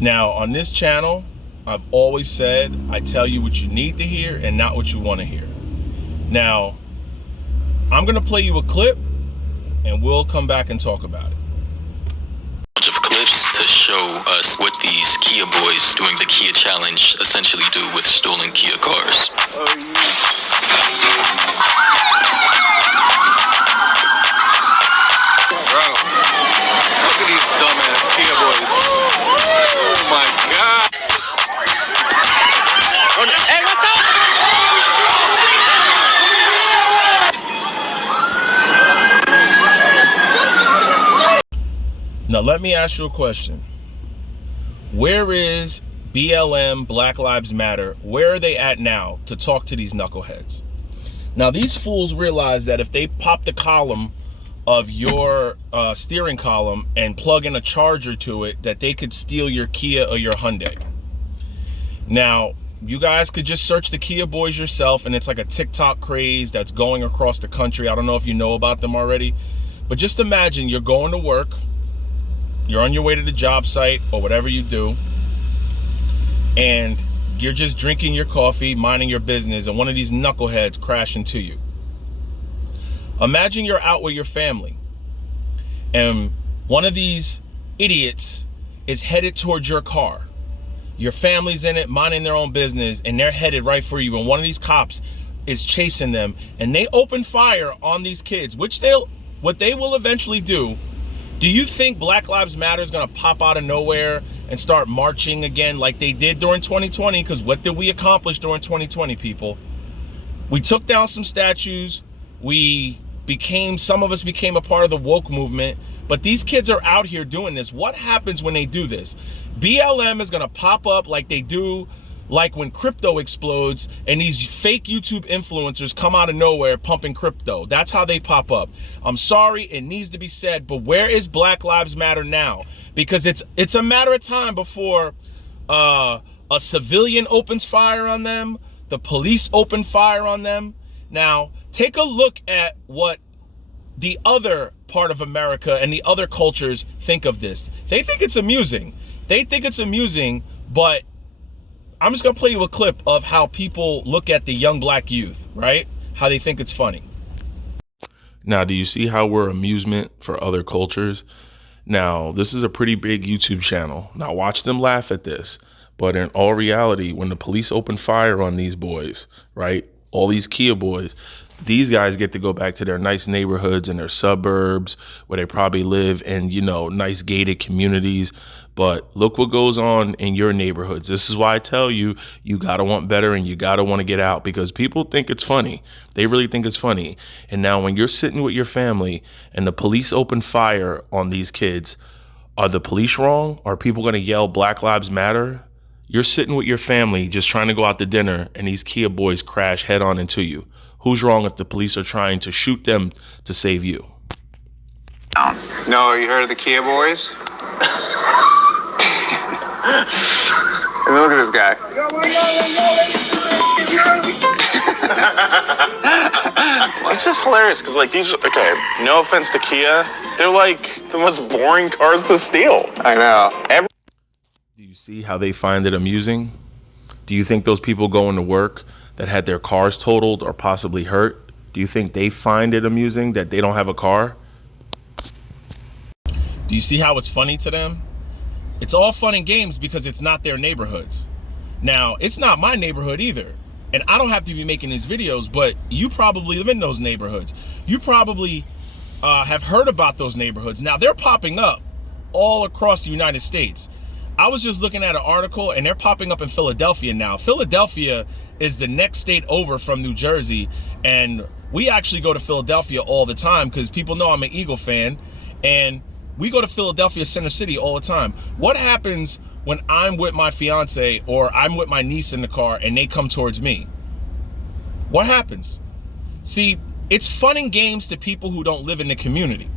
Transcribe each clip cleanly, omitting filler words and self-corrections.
Now, on this channel, I've always said, I tell you what you need to hear and not what you want to hear. Now, I'm going to play you a clip and we'll come back and talk about it. Bunch of clips to show us what these Kia boys doing the Kia challenge essentially do with stolen Kia cars. Bro, look at these dumbass Kia boys. Oh my God. Hey, what's up? Now, let me ask you a question. Where is BLM, Black Lives Matter? Where are they at now to talk to these knuckleheads? Now, these fools realize that if they pop the column of your steering column and plug in a charger to it, that they could steal your Kia or your Hyundai. Now, you guys could just search the Kia boys yourself, and it's like a TikTok craze that's going across the country. I don't know if you know about them already, but just imagine you're going to work, you're on your way to the job site or whatever you do, and you're just drinking your coffee, minding your business, and one of these knuckleheads crash into you. Imagine you're out with your family, and one of these idiots is headed towards your car. Your family's in it, minding their own business, and they're headed right for you, and one of these cops is chasing them, and they open fire on these kids, what they will eventually do. Do you think Black Lives Matter is going to pop out of nowhere and start marching again like they did during 2020? Because what did we accomplish during 2020, people? We took down some statues. Some of us became a part of the woke movement. But these kids are out here doing this. What happens when they do this? BLM is going to pop up like they do, like when crypto explodes and these fake YouTube influencers come out of nowhere pumping crypto. That's how they pop up. I'm sorry, it needs to be said, but where is Black Lives Matter now? Because it's a matter of time before a civilian opens fire on them, the police open fire on them. Now, take a look at what the other part of America and the other cultures think of this. They think it's amusing. But I'm just going to play you a clip of how people look at the young black youth, right? How they think it's funny. Now, do you see how we're amusement for other cultures? Now, this is a pretty big YouTube channel. Now, watch them laugh at this. But in all reality, when the police open fire on these boys, right? All these Kia boys, these guys get to go back to their nice neighborhoods and their suburbs where they probably live in, nice gated communities. But look what goes on in your neighborhoods. This is why I tell you, you got to want better and you got to want to get out, because people think it's funny. They really think it's funny. And now when you're sitting with your family and the police open fire on these kids, are the police wrong? Are people going to yell Black Lives Matter? You're sitting with your family just trying to go out to dinner and these Kia boys crash head on into you. Who's wrong if the police are trying to shoot them to save you? No, you heard of the Kia boys? And look at this guy. It's just hilarious because, no offense to Kia, they're like the most boring cars to steal. I know. Do you see how they find it amusing? Do you think those people going to work that had their cars totaled or possibly hurt, do you think they find it amusing that they don't have a car? Do you see how it's funny to them? It's all fun and games because it's not their neighborhoods. Now, it's not my neighborhood either. And I don't have to be making these videos, but you probably live in those neighborhoods. You probably have heard about those neighborhoods. Now, they're popping up all across the United States. I was just looking at an article and they're popping up in Philadelphia now. Philadelphia is the next state over from New Jersey. And we actually go to Philadelphia all the time because people know I'm an Eagle fan. And we go to Philadelphia Center City all the time. What happens when I'm with my fiance or I'm with my niece in the car and they come towards me? What happens? See, it's fun and games to people who don't live in the community.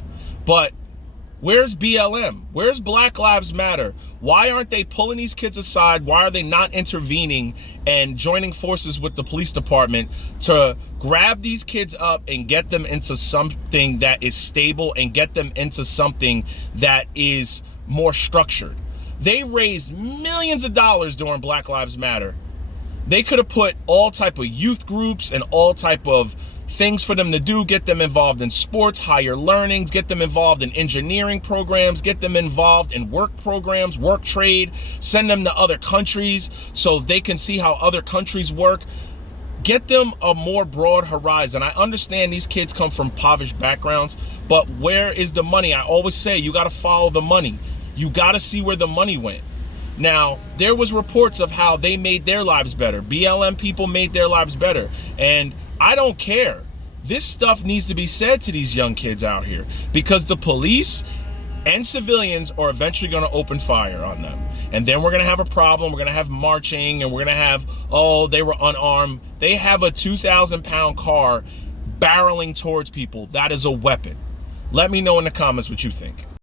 But where's BLM? Where's Black Lives Matter? Why aren't they pulling these kids aside? Why are they not intervening and joining forces with the police department to grab these kids up and get them into something that is stable and get them into something that is more structured? They raised millions of dollars during Black Lives Matter. They could have put all type of youth groups and all type of things for them to do, get them involved in sports, higher learnings, get them involved in engineering programs, get them involved in work programs, work trade, send them to other countries so they can see how other countries work. Get them a more broad horizon. I understand these kids come from impoverished backgrounds, but where is the money? I always say you got to follow the money. You got to see where the money went. Now, there was reports of how they made their lives better. BLM people made their lives better. And I don't care. This stuff needs to be said to these young kids out here because the police and civilians are eventually going to open fire on them. And then we're going to have a problem. We're going to have marching and we're going to have, oh, they were unarmed. They have a 2,000-pound car barreling towards people. That is a weapon. Let me know in the comments what you think.